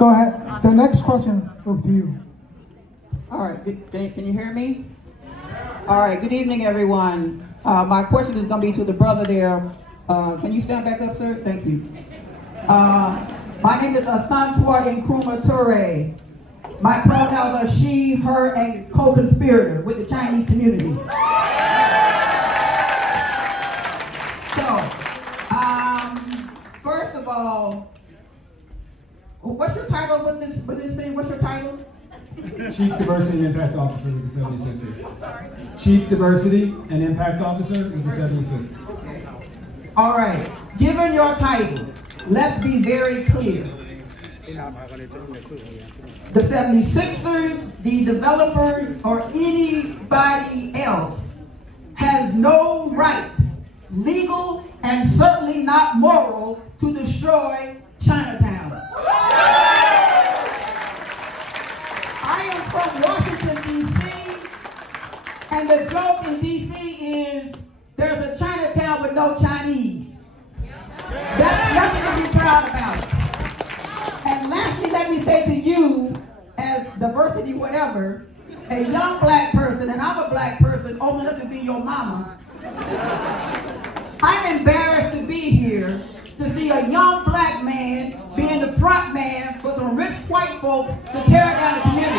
Go ahead. The next question goes to you. All right, can you hear me? All right, good evening, everyone. My question is going to be to the brother there. Can you stand back up, sir? Thank you. My name is Asantwa Nkrumah Toure. My pronouns are she, her, and co-conspirator with the Chinese community. So, first of all, what's your title with this thing? What's your title? Chief Diversity and Impact Officer with the 76ers. Chief Diversity and Impact Officer with the 76ers. All right. Given your title, let's be very clear. The 76ers, the developers, or anybody else has no right, legal and certainly not moral, to destroy Chinatown. I am from Washington, D.C., and the joke in D.C. is there's a Chinatown with no Chinese. That's nothing to be proud about. And lastly, let me say to you, as diversity whatever, a young black person, and I'm a black person old enough to be your mama, I'm embarrassed to be here to see a young black man being the front man for some rich white folks to tear down the community.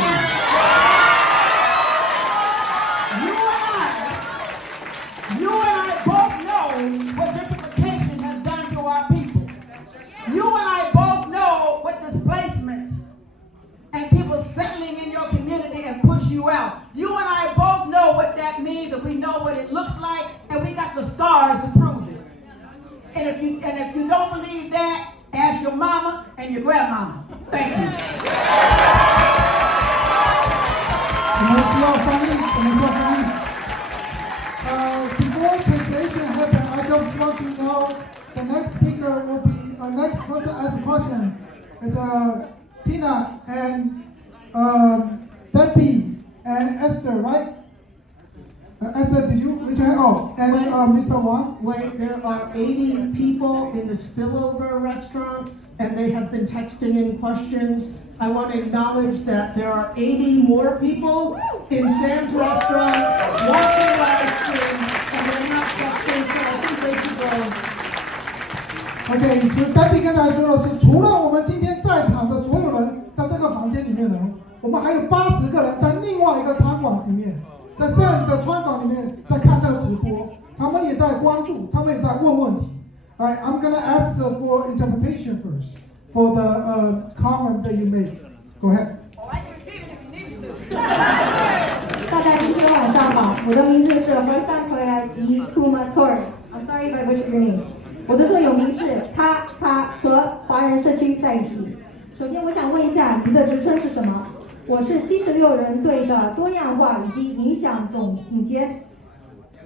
You and I both know what gentrification has done to our people. You and I both know what displacement and people settling in your community and push you out. You and I both know what that means, and we know what it looks like, and we got the scars to prove it. And if you don't believe that, ask your mama and your grandmama. Thank you. Before translation happens, I just want to know the next speaker will be, next person to ask a question is Tina and Debbie and Esther, right? Esther, did you reach your hand? Oh, and Mr. Wang? Wait, there are 80 people in the Spillover restaurant, and they have been texting in questions. I want to acknowledge that there are 80 more people in Sam's restaurant watching live stream, and they're not texting, so I think they should go. OK， 是 Debbie 跟大家说的是，除了我们今天在场的所有人在这个房间里面呢，我们还有80个人在另外一个餐馆里面，在 Sam 的餐馆里面在看这个直播，他们也在关注，他们也在问问题。Alright, I'm gonna ask for interpretation first for the comment that you made. Go ahead. 大家今天晚上好，我的名字是Nkrumah Toure。I'm sorry if I butchered your name。我的座右铭是他和华人社区在一起。首先，我想问一下，您的职称是什么？我是76人队的多样化以及影响总监。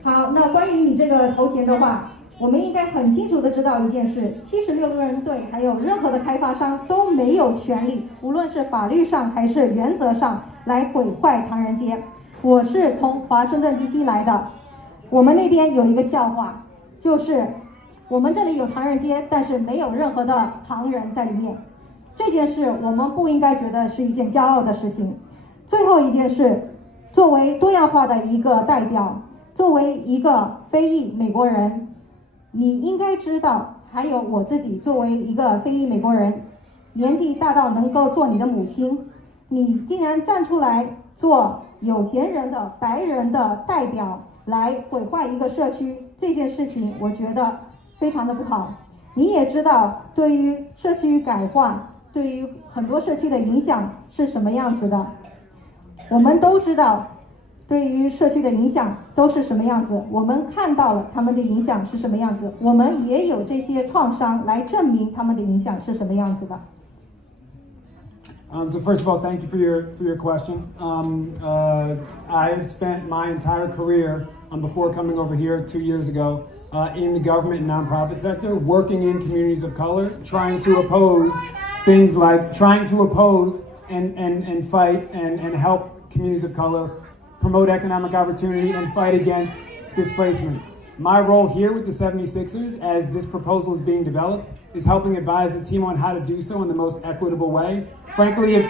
好，那关于你这个头衔的话，我们应该很清楚的知道一件事：76人队还有任何的开发商都没有权利，无论是法律上还是原则上来毁坏唐人街。我是从华盛顿 DC 来的，我们那边有一个笑话，就是我们这里有唐人街，但是没有任何的唐人在里面。这件事我们不应该觉得是一件骄傲的事情。最后一件事，作为多样化的一个代表，作为一个非裔美国人，你应该知道，还有我自己作为一个非裔美国人，年纪大到能够做你的母亲，你竟然站出来做有钱人的白人的代表，来毁坏一个社区，这件事情我觉得非常的不好。你也知道，对于社区改化，对于很多社区的影响是什么样子的，我们都知道对于社区的影响都是什么样子，我们看到了他们的影响是什么样子，我们也有这些创伤来证明他们的影响是什么样子的。So first of all, thank you for your question. I've spent my entire career before coming over here 2 years ago in the government and nonprofit sector, working in communities of color, trying to oppose things like and fight and help communities of color promote economic opportunity and fight against displacement. My role here with the 76ers, as this proposal is being developed, is helping advise the team on how to do so in the most equitable way. Frankly,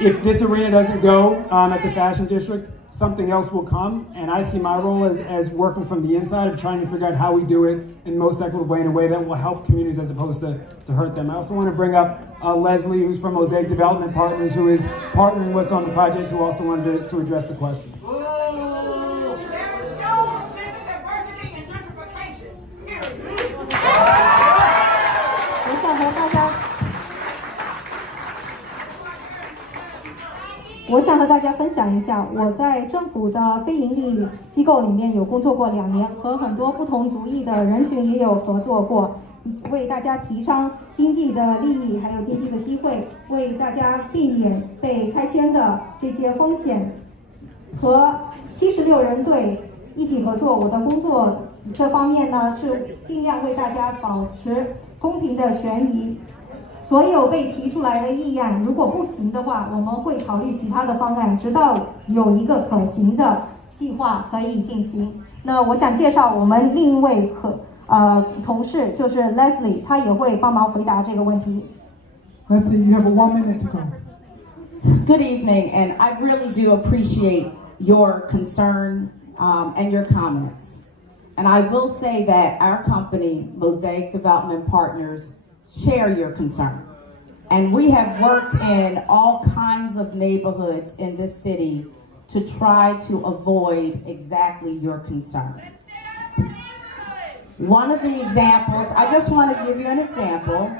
if this arena doesn't go at the Fashion District, something else will come, and I see my role as working from the inside of trying to figure out how we do it in the most equitable way, in a way that will help communities as opposed to hurt them. I also want to bring up Leslie, who's from Mosaic Development Partners, who is partnering with us on the project, who also wanted to address the question.我想和大家分享一下，我在政府的非营利机构里面有工作过2年，和很多不同族裔的人群也有合作过，为大家提倡经济的利益，还有经济的机会，为大家避免被拆迁的这些风险。和76人队一起合作，我的工作这方面呢是尽量为大家保持公平的权益。所有被提出来的议案，如果不行的话，我们会考虑其他的方案，直到有一个可行的计划可以进行。那我想介绍我们另一位同事，就是 Leslie， 他也会帮忙回答这个问题。Leslie, you have 1 minute to go. Good evening, and I really do appreciate your concern and your comments. And I will say that our company, Mosaic Development Partners, share your concern. And we have worked in all kinds of neighborhoods in this city to try to avoid exactly your concern. One of the examples, I just want to give you an example.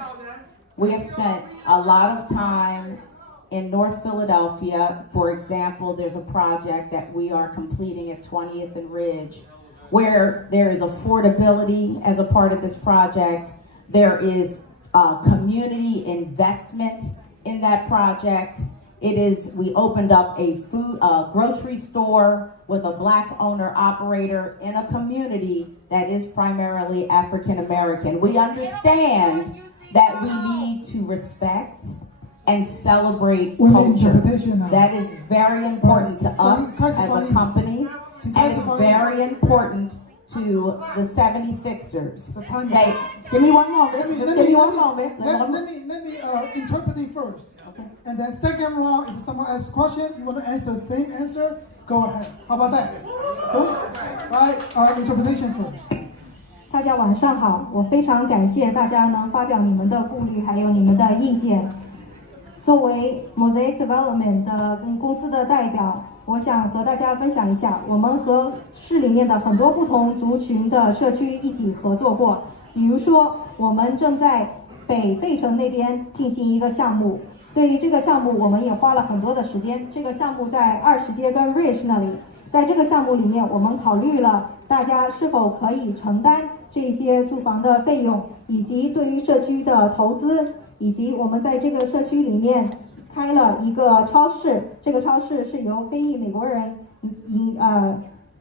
We have spent a lot of time in North Philadelphia. For example, there's a project that we are completing at 20th and Ridge, where there is affordability as a part of this project. There is community investment in that project. We opened up a grocery store with a Black owner operator in a community that is primarily African American. We understand that we need to respect and celebrate culture. That is very important to us as a company, and it's very important to the 76ers. Give me one moment. Just give me one moment. Let me interpret it first. Okay. And then second round, if someone asks a question, you want to answer the same answer, go ahead. How about that? Cool? Right, interpretation first. 大家晚上好，我非常感谢大家能发表你们的顾虑还有你们的意见。作为 Mosaic Development 的公司的代表，我想和大家分享一下，我们和市里面的很多不同族群的社区一起合作过。比如说，我们正在北费城那边进行一个项目，对于这个项目我们也花了很多的时间。这个项目在20街跟 Ridge 那里，在这个项目里面，我们考虑了大家是否可以承担这些住房的费用，以及对于社区的投资，以及我们在这个社区里面开了一个超市，这个超市是由非裔美国人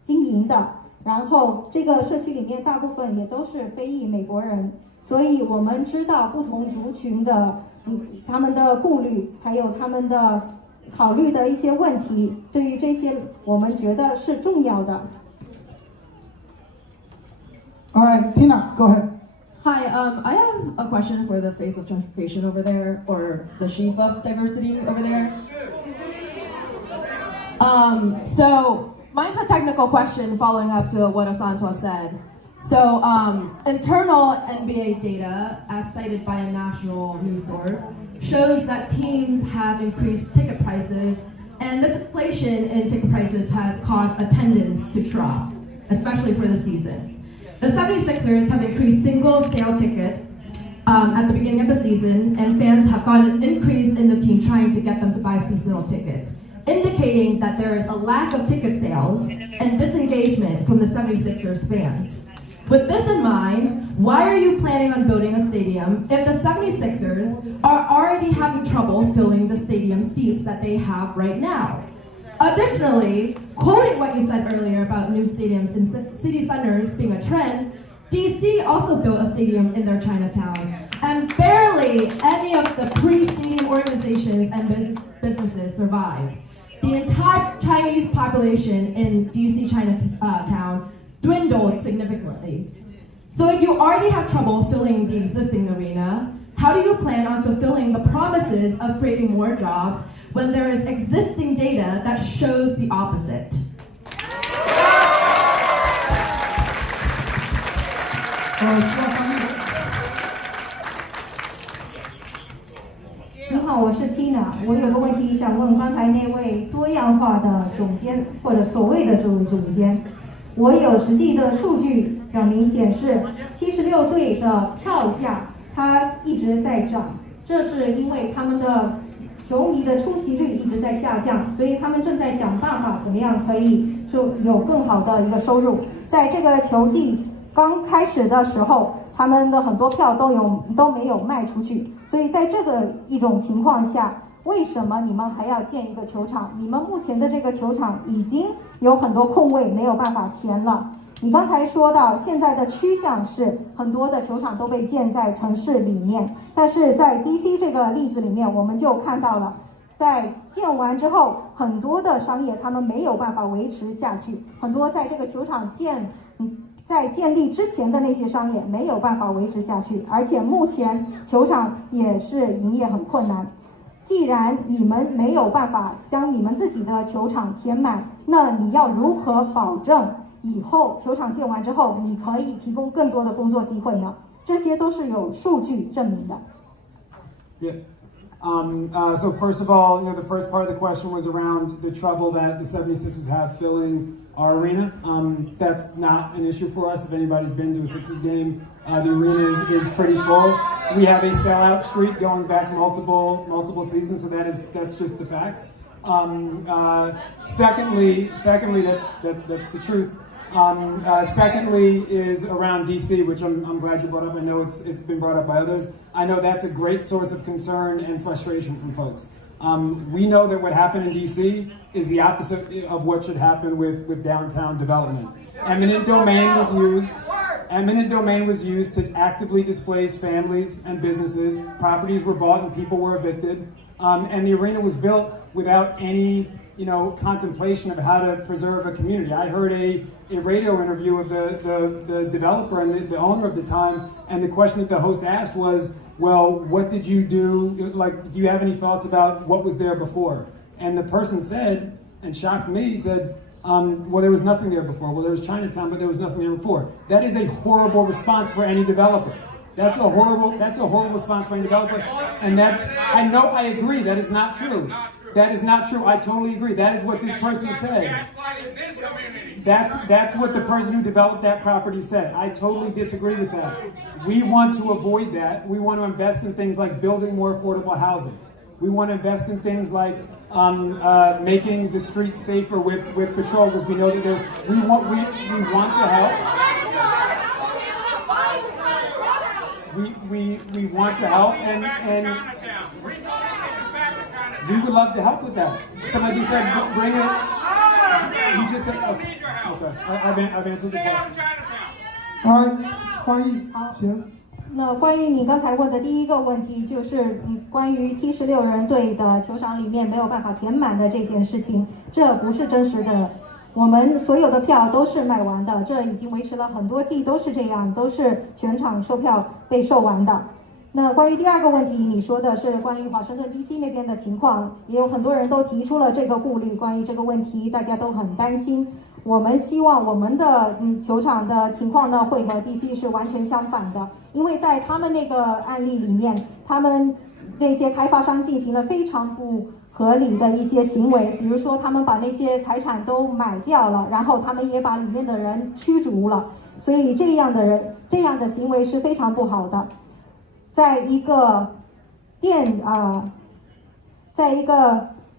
经营的，然后这个社区里面大部分也都是非裔美国人，所以我们知道不同族群的他们的顾虑，还有他们的考虑的一些问题，对于这些我们觉得是重要的。All right, Tina, go ahead. Hi, I have a question for the face of gentrification over there, or the chief of diversity over there. So mine's a technical question following up to what Asantua said. So internal NBA data, as cited by a national news source, shows that teams have increased ticket prices, and this inflation in ticket prices has caused attendance to drop, especially for the season. The 76ers have increased single sale tickets at the beginning of the season, and fans have gotten an increase in the team trying to get them to buy seasonal tickets, indicating that there is a lack of ticket sales and disengagement from the 76ers fans. With this in mind, why are you planning on building a stadium if the 76ers are already having trouble filling the stadium seats that they have right now? Additionally, quoting what you said earlier about new stadiums in city centers being a trend, DC also built a stadium in their Chinatown, and barely any of the pre-stadium organizations and businesses survived. The entire Chinese population in DC Chinatown dwindled significantly. So if you already have trouble filling the existing arena, how do you plan on fulfilling the promises of creating more jobs when there is existing data that shows the opposite? 你好，我是 Tina， 我有个问题想问刚才那位多样化的总监或者所谓的这位总监，我有实际的数据表明显示，76队的票价它一直在涨，这是因为他们的球迷的出席率一直在下降，所以他们正在想办法怎么样可以就有更好的一个收入。在这个球季刚开始的时候，他们的很多票都没有卖出去，所以在这个一种情况下，为什么你们还要建一个球场？你们目前的这个球场已经有很多空位没有办法填了。你刚才说到现在的趋向是很多的球场都被建在城市里面，但是在 DC 这个例子里面，我们就看到了，在建完之后，很多的商业他们没有办法维持下去，很多在这个球场在建立之前的那些商业没有办法维持下去，而且目前球场也是营业很困难。既然你们没有办法将你们自己的球场填满，那你要如何保证以后球场建完之后，你可以提供更多的工作机会呢？这些都是有数据证明的。So first of all, the first part of the question was around the trouble that the 76ers have filling our arena. That's not an issue for us. If anybody's been to a Sixers game, the arena is pretty full. We have a sellout streak going back multiple seasons, so that's just the facts. Secondly, that's the truth. Secondly is around DC, which I'm glad you brought up. I know it's been brought up by others. I know that's a great source of concern and frustration from folks. We know that what happened in DC is the opposite of what should happen with downtown development. Eminent domain was used to actively displace families and businesses. Properties were bought and people were evicted. And the arena was built without any contemplation of how to preserve a community. I heard a radio interview of the developer and the owner of the time, and the question that the host asked was, well, what did you do? Like, do you have any thoughts about what was there before? And the person said, and shocked me, said, well, there was nothing there before. Well, there was Chinatown, but there was nothing there before. That is a horrible response for any developer. That's a horrible response for any developer. And I agree, that is not true. That is not true. I totally agree. That is what this person said. That's what the person who developed that property said. I totally disagree with that. We want to avoid that. We want to invest in things like building more affordable housing. We want to invest in things like making the streets safer with patrol, because we know that we want to help. We want to help, and we would love to help with that. Somebody said, bring it. You just said, okay. I've answered the question. 好，翻译，行。那关于你刚才问的第一个问题，就是关于76人队的球场里面没有办法填满的这件事情，这不是真实的。我们所有的票都是卖完的，这已经维持了很多季都是这样，都是全场售票被售完的。那关于第二个问题，你说的是关于华盛顿 DC 那边的情况，也有很多人都提出了这个顾虑。关于这个问题，大家都很担心。我们希望我们的球场的情况呢，会和 DC 是完全相反的，因为在他们那个案例里面，他们那些开发商进行了非常不合理的一些行为，比如说他们把那些财产都买掉了，然后他们也把里面的人驱逐了，所以这样的行为是非常不好的。在一个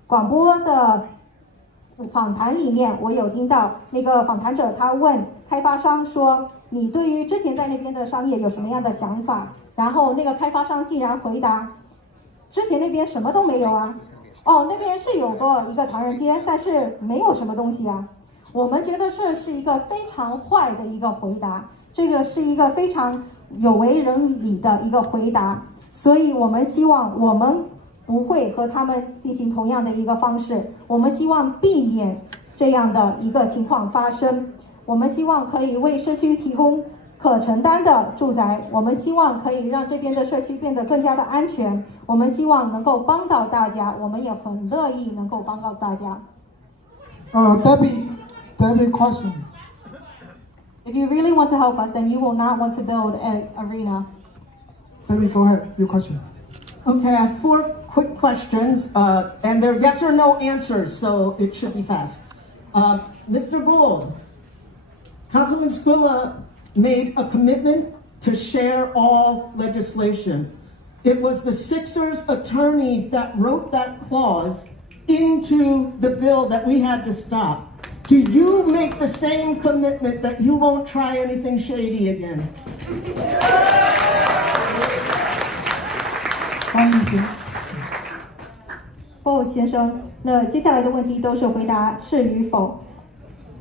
广播的访谈里面，我有听到那个访谈者他问开发商说：“你对于之前在那边的商业有什么样的想法？”然后那个开发商竟然回答：“之前那边什么都没有啊。哦，那边是有过一个唐人街，但是没有什么东西啊。”我们觉得这是一个非常坏的一个回答，这个是一个非常有违人理的一个回答，所以我们希望我们不会和他们进行同样的一个方式，我们希望避免这样的一个情况发生，我们希望可以为社区提供可承担的住宅。我们希望可以让这边的社区变得更加的安全。我们希望能够帮到大家，我们也很乐意能够帮到大家。Debbie question. If you really want to help us, then you will not want to build an arena. Debbie, go ahead. Your question. Okay, I have 4 quick questions, and they're yes or no answers, so it should be fast. Mr. Gould, Councilman Squilla made a commitment to share all legislation. It was the Sixers attorneys that wrote that clause into the bill that we had to stop. Do you make the same commitment that you won't try anything shady again? 欢迎请。先生，那接下来的问题都是回答是与否。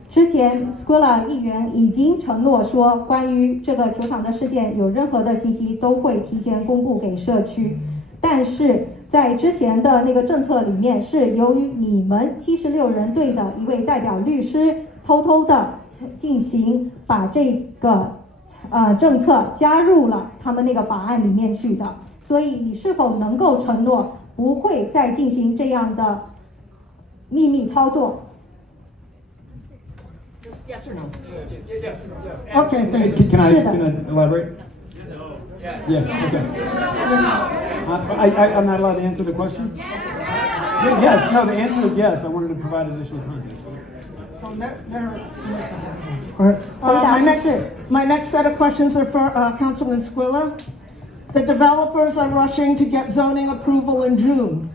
之前 Squilla 议员已经承诺说，关于这个球场的事件，有任何的信息都会提前公布给社区。但是在之前的那个政策里面，是由于你们76人队的一位代表律师偷偷的进行把这个政策加入了他们那个法案里面去的。所以你是否能够承诺不会再进行这样的秘密操作？ Yes or no? Yes. Okay, thank you. Can I elaborate? Yeah. Okay. I'm not allowed to answer the question? Yes. No, the answer is yes. I wanted to provide additional context. So Go ahead. my next set of questions are for Councilman Squilla. The developers are rushing to get zoning approval in June.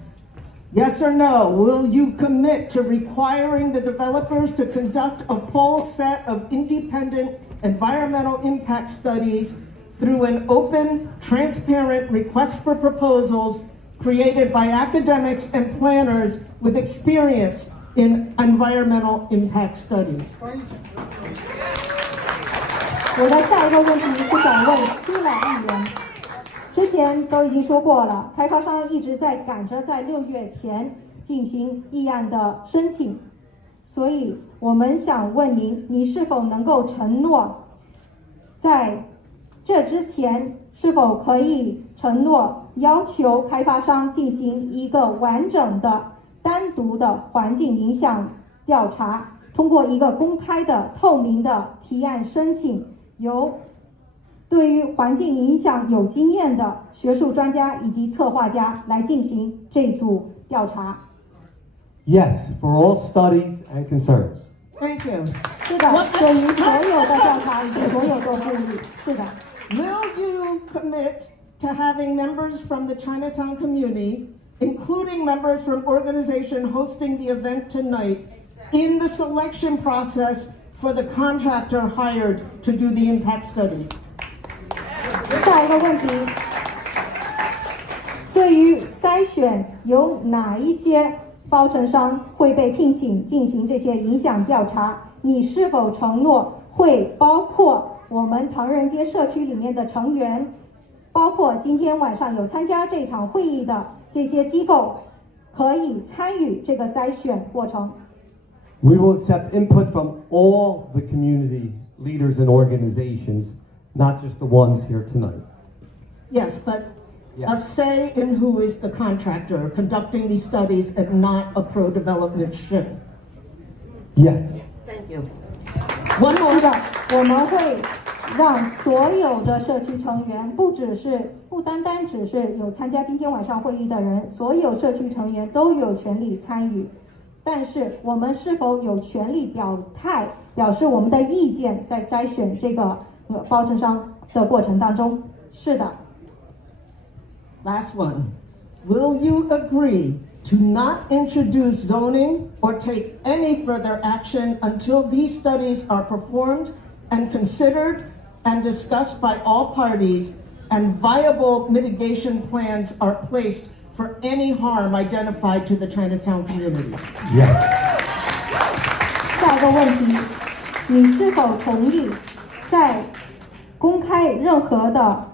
Yes or no? Will you commit to requiring the developers to conduct a full set of independent environmental impact studies through an open, transparent request for proposals created by academics and planners with experience in environmental impact studies? 我的下一个问题是想问Squilla议员。之前都已经说过了，开发商一直在赶着在6月前进行议案的申请，所以我们想问您，你是否能够承诺，在这之前是否可以承诺要求开发商进行一个完整的、单独的环境影响调查，通过一个公开的、透明的提案申请，由对于环境影响有经验的学术专家以及策划家来进行这组调查。Yes, for all studies and concerns. Thank you. 是的，对于所有的调查以及所有的顾虑，是的。Will you commit to having members from the Chinatown community, including members from organization hosting the event tonight, in the selection process for the contractor hired to do the impact studies? 下一个问题，对于筛选有哪一些包承商会被聘请进行这些影响调查，你是否承诺会包括我们唐人街社区里面的成员，包括今天晚上有参加这场会议的这些机构，可以参与这个筛选过程？ We will accept input from all the community leaders and organizations, not just the ones here tonight. Yes, but a Yes. say in who is the contractor conducting these studies and not a pro-development ship. Yes. Thank you. One 是 more. 的，我们会让所有的社区成员，不单单只是有参加今天晚上会议的人，所有社区成员都有权利参与。但是我们是否有权利表态，表示我们的意见，在筛选这个包承商的过程当中？是的。 Last one. Will you agree to not introduce zoning or take any further action until these studies are performed and considered and discussed by all parties and viable mitigation plans are placed for any harm identified to the Chinatown community? Yes. 下一个问题，你是否同意在公开任何的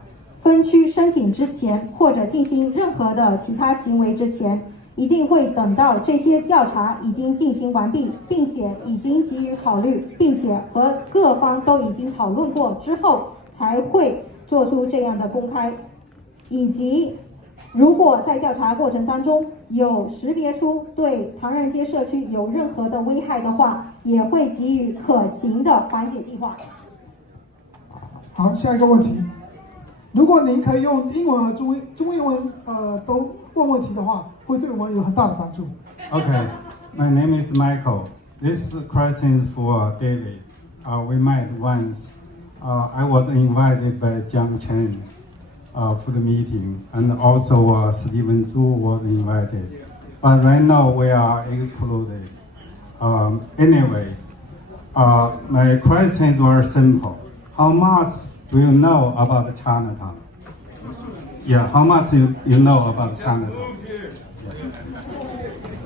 分区申请之前，或者进行任何的其他行为之前，一定会等到这些调查已经进行完毕，并且已经给予考虑，并且和各方都已经讨论过之后，才会做出这样的公开。以及如果在调查过程当中有识别出对唐人街社区有任何的危害的话，也会给予可行的缓解计划。好，下一个问题，如果您可以用英文和中英文都问问题的话，会对我们有很大的帮助。Okay, my name is Michael. This question is for David. We met once. I was invited by Jiang Chen for the meeting, and also Stephen Zhu was invited. But right now we are excluded. Anyway, my question is very simple. How much do you know about Chinatown? Yeah, how much you know about Chinatown?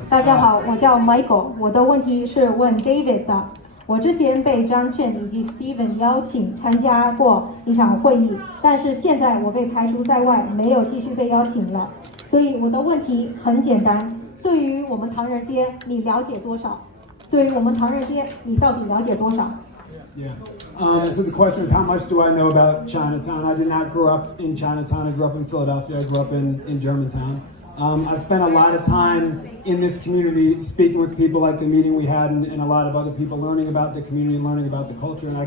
大家好，我叫 Michael， 我的问题是问 David 的。我之前被张倩以及 Steven 邀请参加过一场会议，但是现在我被排除在外，没有继续被邀请了。所以我的问题很简单，对于我们唐人街，你了解多少？对于我们唐人街，你到底了解多少？ Yeah. So the question is, how much do I know about Chinatown? I did not grow up in Chinatown. I grew up in Philadelphia. I grew up in Germantown. I've spent a lot of time in this community speaking with people like the meeting we had and a lot of other people learning about the community and learning about the culture. And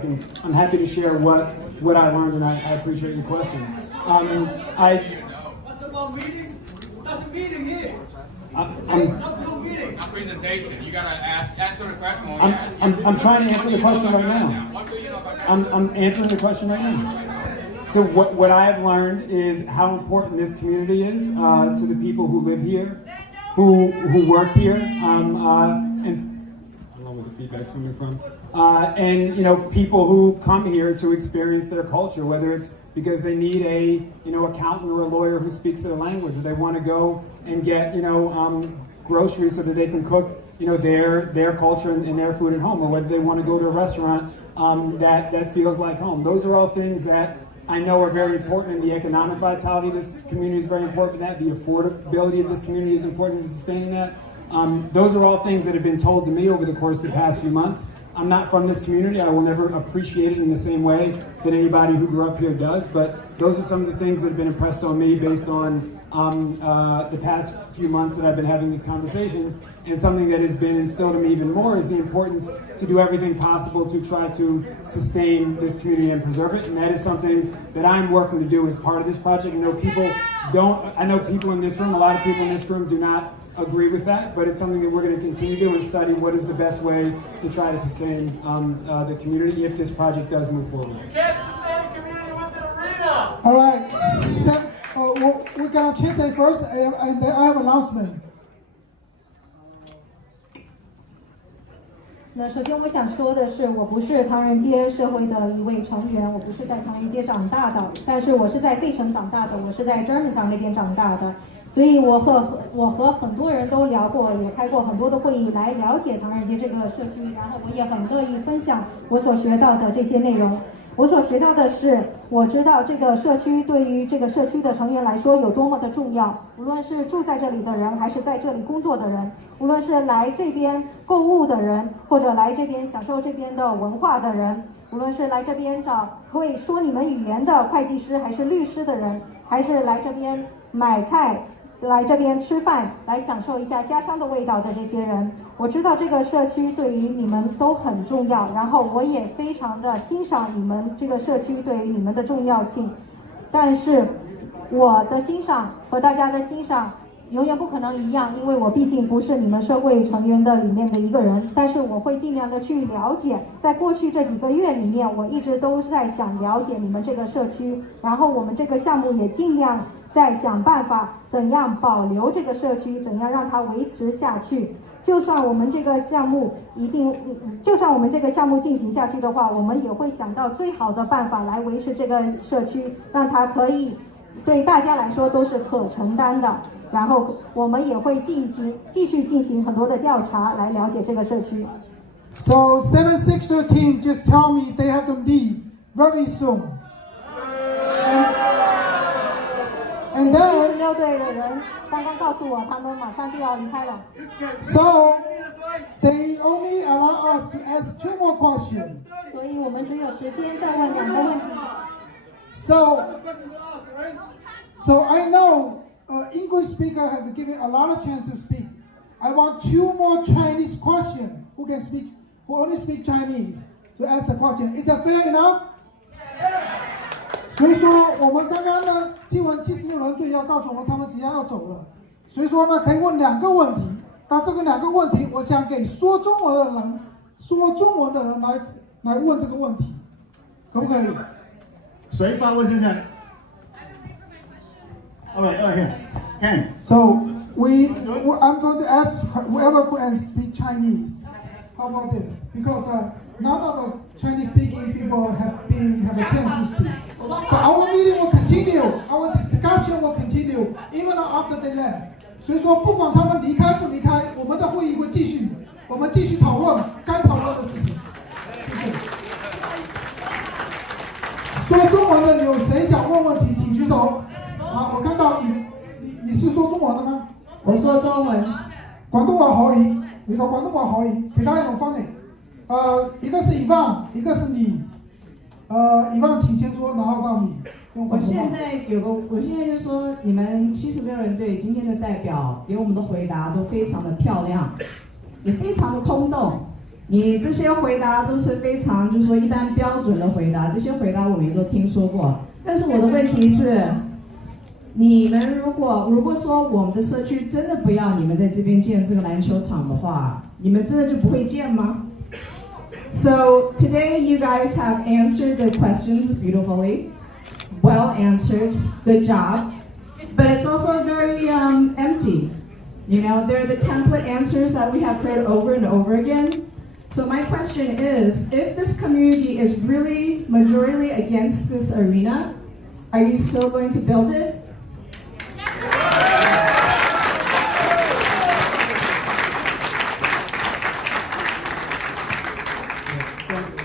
I'm happy to share what I learned, and I appreciate your question. That's about meeting. That's a meeting here. Not no meeting. Not presentation. You gotta answer the question. I'm trying to answer the question right now. I'm answering the question right now. So what I have learned is how important this community is to the people who live here, who work here, and I don't know where the feedback's coming from. And people who come here to experience their culture, whether it's because they need a accountant or a lawyer who speaks their language, or they want to go and get groceries so that they can cook their culture and their food at home, or whether they want to go to a restaurant that feels like home. Those are all things that I know are very important, and the economic vitality of this community is very important. That the affordability of this community is important in sustaining that. Those are all things that have been told to me over the course of the past few months. I'm not from this community. I will never appreciate it in the same way that anybody who grew up here does. But those are some of the things that have been impressed on me based on the past few months that I've been having these conversations. And something that has been instilled in me even more is the importance to do everything possible to try to sustain this community and preserve it. And that is something that I'm working to do as part of this project. I know people in this room, a lot of people in this room do not agree with that, but it's something that we're going to continue to do and study what is the best way to try to sustain the community if this project does move forward. You can't sustain a community with an arena. All right, we're gonna translate first, and then I have an announcement. 那首先我想说的是，我不是唐人街社会的一位成员，我不是在唐人街长大的，但是我是在费城长大的，我是在 Germantown 那边长大的，所以我和很多人都聊过，也开过很多的会议来了解唐人街这个社区，然后我也很乐意分享我所学到的这些内容。我所学到的是，我知道这个社区对于这个社区的成员来说有多么的重要，无论是住在这里的人，还是在这里工作的人，无论是来这边购物的人，或者来这边享受这边的文化的人，无论是来这边找会说你们语言的会计师还是律师的人，还是来这边买菜，来这边吃饭，来享受一下家乡的味道的这些人，我知道这个社区对于你们都很重要，然后我也非常的欣赏你们这个社区对于你们的重要性，但是我的欣赏和大家的欣赏永远不可能一样，因为我毕竟不是你们社会成员的里面的一个人，但是我会尽量的去了解，在过去这几个月里面，我一直都在想了解你们这个社区，然后我们这个项目也尽量在想办法怎样保留这个社区，怎样让它维持下去。就算我们这个项目进行下去的话，我们也会想到最好的办法来维持这个社区，让它可以对大家来说都是可承担的。然后我们也会继续进行很多的调查来了解这个社区。So 760 team just tell me they have to leave very soon. And then 16队的人刚刚告诉我，他们马上就要离开了。So they only allow us to ask 2 more questions. 所以我们只有时间再问2个问题。So I know English speakers have given a lot of chance to speak. I want 2 more Chinese questions who only speak Chinese to ask the question. Is that fair enough? 所以说我们刚刚呢，新闻76人队要告诉我们他们即将要走了，所以说呢可以问2个问题。但这个2个问题，我想给说中文的人来问这个问题，可不可以？谁发问现在 ？Okay, Ken. So I'm going to ask whoever can speak Chinese. How about this? Because none of the Chinese-speaking people have a chance to speak. But our meeting will continue. Our discussion will continue even after they left. 所以说，不管他们离开不离开，我们的会议会继续，我们继续讨论该讨论的事情。谢谢。说中文的有谁想问问题，请举手。好，我看到你是說中文的嗎？我說中文。廣東話可以，你個廣東話可以，其他人翻嚟。一個是Ivan，一個是你。Ivan請先說，然後到你。我现在就说，你们76人队今天的代表给我们的回答都非常的漂亮，也非常的空洞。你这些回答都是非常就是说一般标准的回答，这些回答我们也都听说过。但是我的问题是，你们如果说我们的社区真的不要你们在这边建这个篮球场的话，你们真的就不会建吗？ So today you guys have answered the questions beautifully. Well answered, good job. But it's also very empty. You know, they're the template answers that we have heard over and over again. So my question is, if this community is really majority against this arena, are you still going to build it?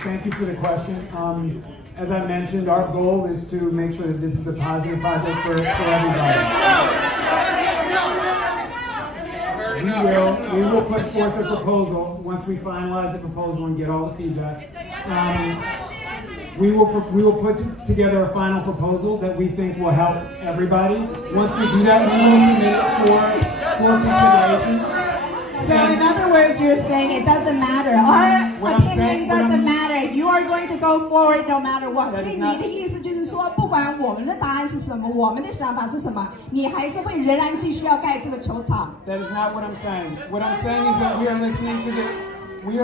Thank you for the question. As I mentioned, our goal is to make sure that this is a positive project for everybody. We will put forth a proposal once we finalize the proposal and get all the feedback. We will put together a final proposal that we think will help everybody. Once we do that, we will submit it for consideration. So in other words, you're saying it doesn't matter. Our opinion doesn't matter. You are going to go forward no matter what. 所以你的意思就是说，不管我们的答案是什么，我们的想法是什么，你还是会仍然继续要盖这个球场。That is not what I'm saying. What I'm saying is that we are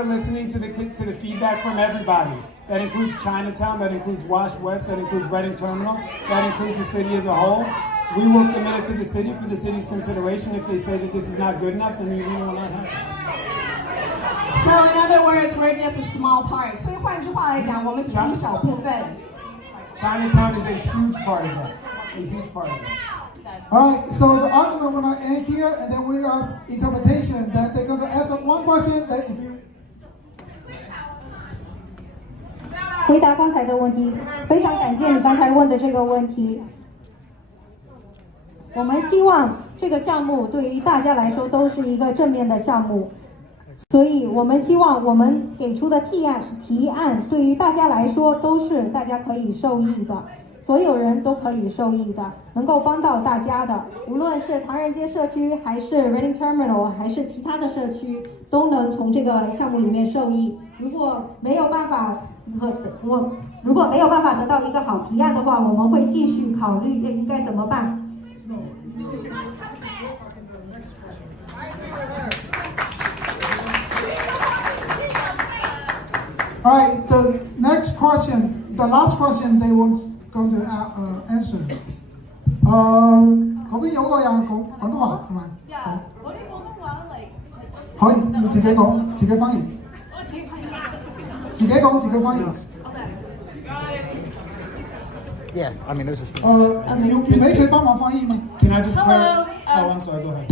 listening to the feedback from everybody. That includes Chinatown. That includes Wash West. That includes Reading Terminal. That includes the city as a whole. We will submit it to the city for the city's consideration. If they say that this is not good enough, then we will not have it. So in other words, we're just a small part. 所以换句话来讲，我们只是一小部分。Chinatown is a huge part of that. A huge part of that. All right, so the argument will not end here, and then we ask interpretation. That they're going to answer one question. That if you 回答刚才的问题，非常感谢你刚才问的这个问题。我们希望这个项目对于大家来说都是一个正面的项目，所以我们希望我们给出的提案对于大家来说都是大家可以受益的，所有人都可以受益的，能够帮到大家的，无论是唐人街社区还是 Reading Terminal 还是其他的社区，都能从这个项目里面受益。如果没有办法得到一个好提案的话，我们会继续考虑应该怎么办。All right, the next question, the last question they were going to answer. 嗰邊有個人講廣東話係咪？我啲廣東話嚟。可以，你自己講，自己翻譯。自己講，自己翻譯。Yeah, I mean, there's a. 要俾佢幫忙翻譯嗎 Can I just Hello. Oh, I'm sorry. Go ahead.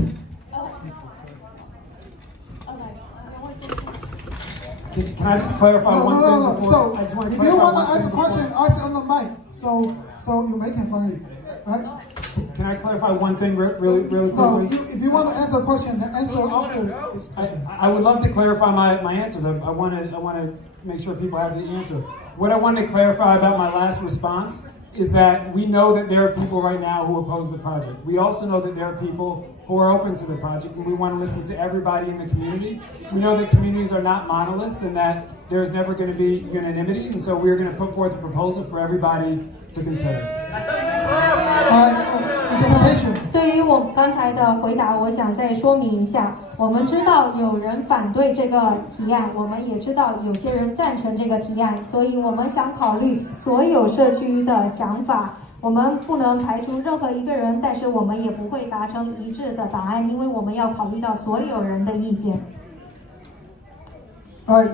Can I just clarify one thing before? So, I just want to if you clarify want one to ask thing a question, ask on the mic. So you make it funny, right? Can I clarify one thing really quickly? No, if you want to answer a question, then answer after this question. I would love to clarify my answers. I want to make sure people have the answer. What I wanted to clarify about my last response is that we know that there are people right now who oppose the project. We also know that there are people who are open to the project, and we want to listen to everybody in the community. We know that communities are not monoliths and that there's never going to be unanimity, and so we're going to put forth a proposal for everybody to consider. Interpretation. 对于我刚才的回答，我想再说明一下。我们知道有人反对这个提案，我们也知道有些人赞成这个提案，所以我们想考虑所有社区的想法。我们不能排除任何一个人，但是我们也不会达成一致的答案，因为我们要考虑到所有人的意见。All right,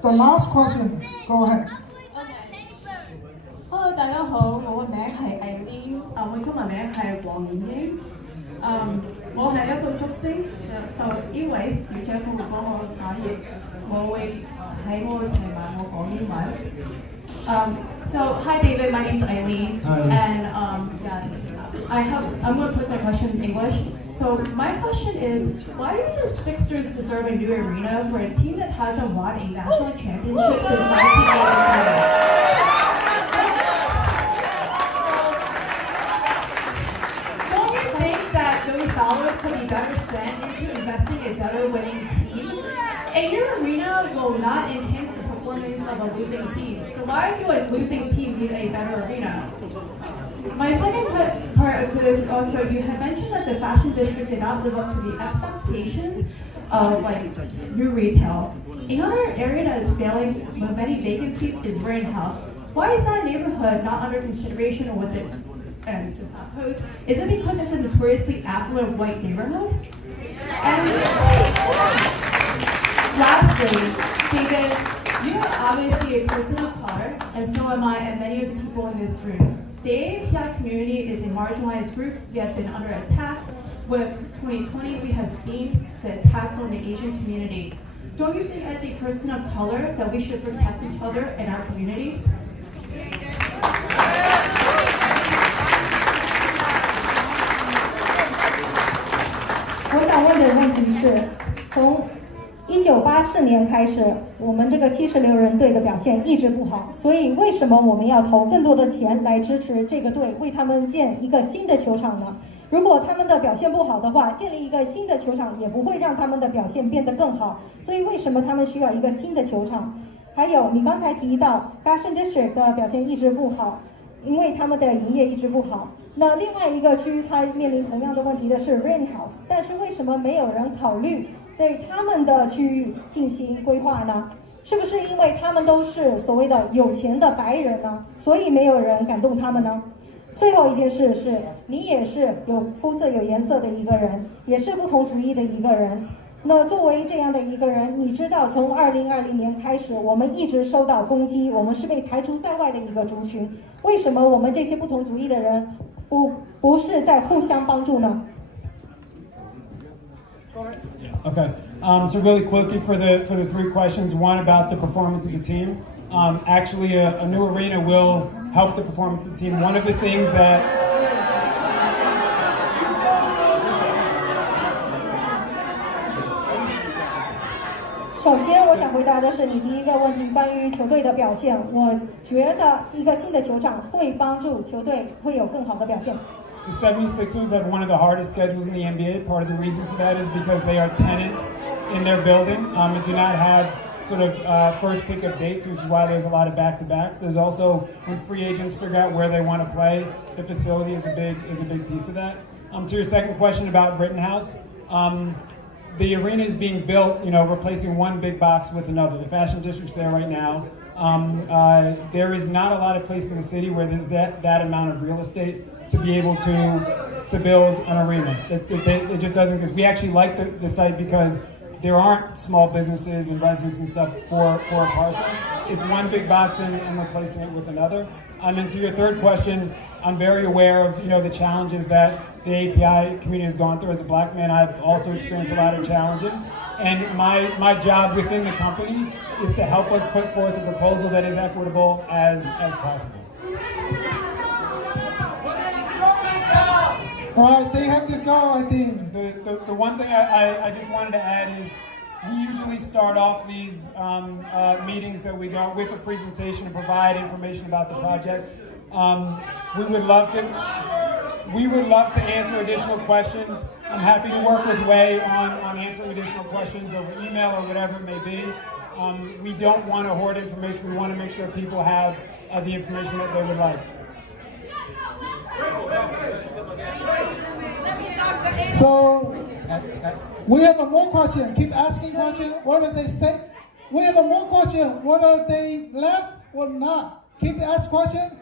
the last question. Go ahead. Hello， 大家好，我嘅名係Eileen，我中文名係黃燕英。我係一個竹星，受呢位小姐佢會幫我翻譯，我會喺我提埋我講英文。So hi David, my name's Eileen, and yes, I'm going to put my question in English. So my question is, why do the Sixers deserve a new arena for a team that hasn't won a national championship since 1983? Dollars could be better spent into investing in a better winning team. A new arena will not enhance the performance of a losing team. So why do a losing team need a better arena? My second part to this is also, you have mentioned that the fashion district did not live up to the expectations of new retail. Another area that is failing with many vacancies is Rittenhouse. Why is that neighborhood not under consideration, or was it just not posed? Is it because it's a notoriously affluent white neighborhood? And lastly, David, you are obviously a person of color, and so am I, and many of the people in this room. The AAPI community is a marginalized group. We have been under attack. With 2020, we have seen the attacks on the Asian community. Don't you think, as a person of color, that we should protect each other in our communities? 我想问的问题是，从1984年开始，我们这个76人队的表现一直不好，所以为什么我们要投更多的钱来支持这个队，为他们建一个新的球场呢？如果他们的表现不好的话，建立一个新的球场也不会让他们的表现变得更好，所以为什么他们需要一个新的球场？还有，你刚才提到 Fashion District 的表现一直不好，因为他们的营业一直不好。那另外一个区，它面临同样的问题的是 Rittenhouse， 但是为什么没有人考虑对他们的区域进行规划呢？是不是因为他们都是所谓的有钱的白人呢？所以没有人敢动他们呢？最后一件事是，你也是有肤色有颜色的一个人，也是不同族裔的一个人。那作为这样的一个人，你知道从2020年开始，我们一直受到攻击，我们是被排除在外的一个族群。为什么我们这些不同族裔的人不是在互相帮助呢？ Okay. So really quickly for the three questions. One about the performance of the team. Actually, a new arena will help the performance of the team. One of the things that首先，我想回答的是你第一个问题，关于球队的表现。我觉得一个新的球场会帮助球队会有更好的表现。 The 76ers have one of the hardest schedules in the NBA. Part of the reason for that is because they are tenants in their building and do not have sort of first pick of dates, which is why there's a lot of back-to-backs. There's also when free agents figure out where they want to play, the facility is a big piece of that. To your second question about Rittenhouse, the arena is being built, replacing one big box with another. The fashion district's there right now. There is not a lot of place in the city where there's that amount of real estate to be able to build an arena. It just doesn't exist. We actually like the site because there aren't small businesses and residents and stuff for a parcel. It's one big box and replacing it with another. And then to your third question, I'm very aware of the challenges that the API community has gone through. As a black man, I've also experienced a lot of challenges. And my job within the company is to help us put forth a proposal that is equitable as possible. All right, they have to go, I think. The one thing I just wanted to add is we usually start off these meetings that we go with a presentation to provide information about the project. We would love to answer additional questions. I'm happy to work with Wei on answering additional questions over email or whatever it may be. We don't want to hoard information. We want to make sure people have the information that they would like. So we have more question. Keep asking questions. What did they say? We have more question. Whether they left or not. Keep asking questions.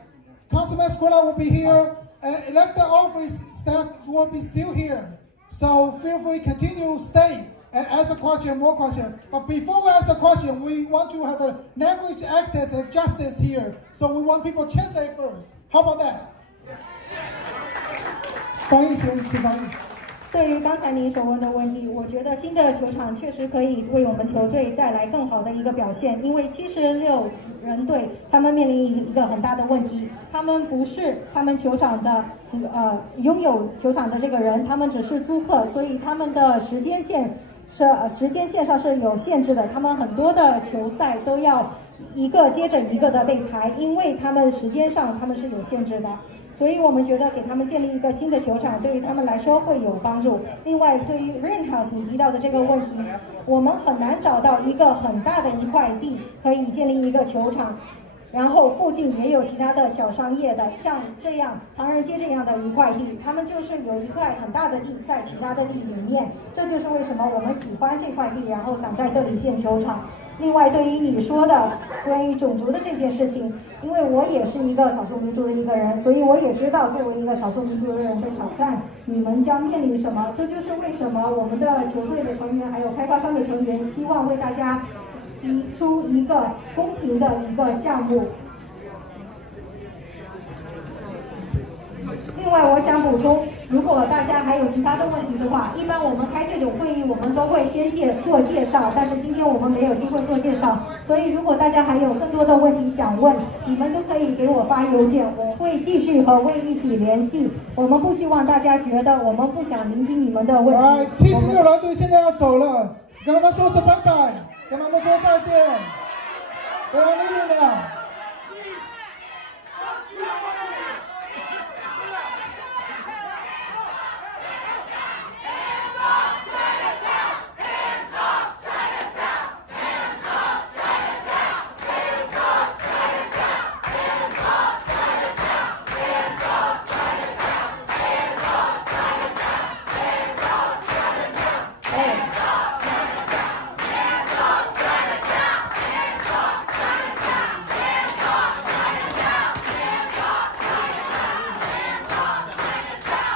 Councilman Squilla will be here. Elected office staff will be still here. So feel free to continue stay and ask a question, more question. But before we ask a question, we want to have a language access and justice here. So we want people to translate first. How about that? 翻译先，请翻译。对于刚才您所问的问题，我觉得新的球场确实可以为我们球队带来更好的一个表现。因为76人队他们面临一个很大的问题，他们不是他们球场的拥有球场的这个人，他们只是租客，所以他们的时间线上是有限制的。他们很多的球赛都要一个接着一个的被排，因为他们时间上他们是有限制的。所以我们觉得给他们建立一个新的球场，对于他们来说会有帮助。另外，对于 Rain House 你提到的这个问题，我们很难找到一个很大的一块地可以建立一个球场，然后附近也有其他的小商业的，像这样唐人街这样的一块地，他们就是有一块很大的地在其他的地里面，这就是为什么我们喜欢这块地，然后想在这里建球场。另外，对于你说的关于种族的这件事情，因为我也是一个少数民族的一个人，所以我也知道作为一个少数民族的人的挑战，你们将面临什么。这就是为什么我们的球队的成员还有开发商的成员希望为大家提出一个公平的一个项目。另外，我想补充，如果大家还有其他的问题的话，一般我们开这种会议，我们都会先做介绍，但是今天我们没有机会做介绍，所以如果大家还有更多的问题想问，你们都可以给我发邮件，我会继续和魏一起联系。我们不希望大家觉得我们不想聆听你们的问题。76人队现在要走了，跟他们说声拜拜，跟他们说再见，不要理你了。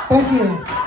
Thank you.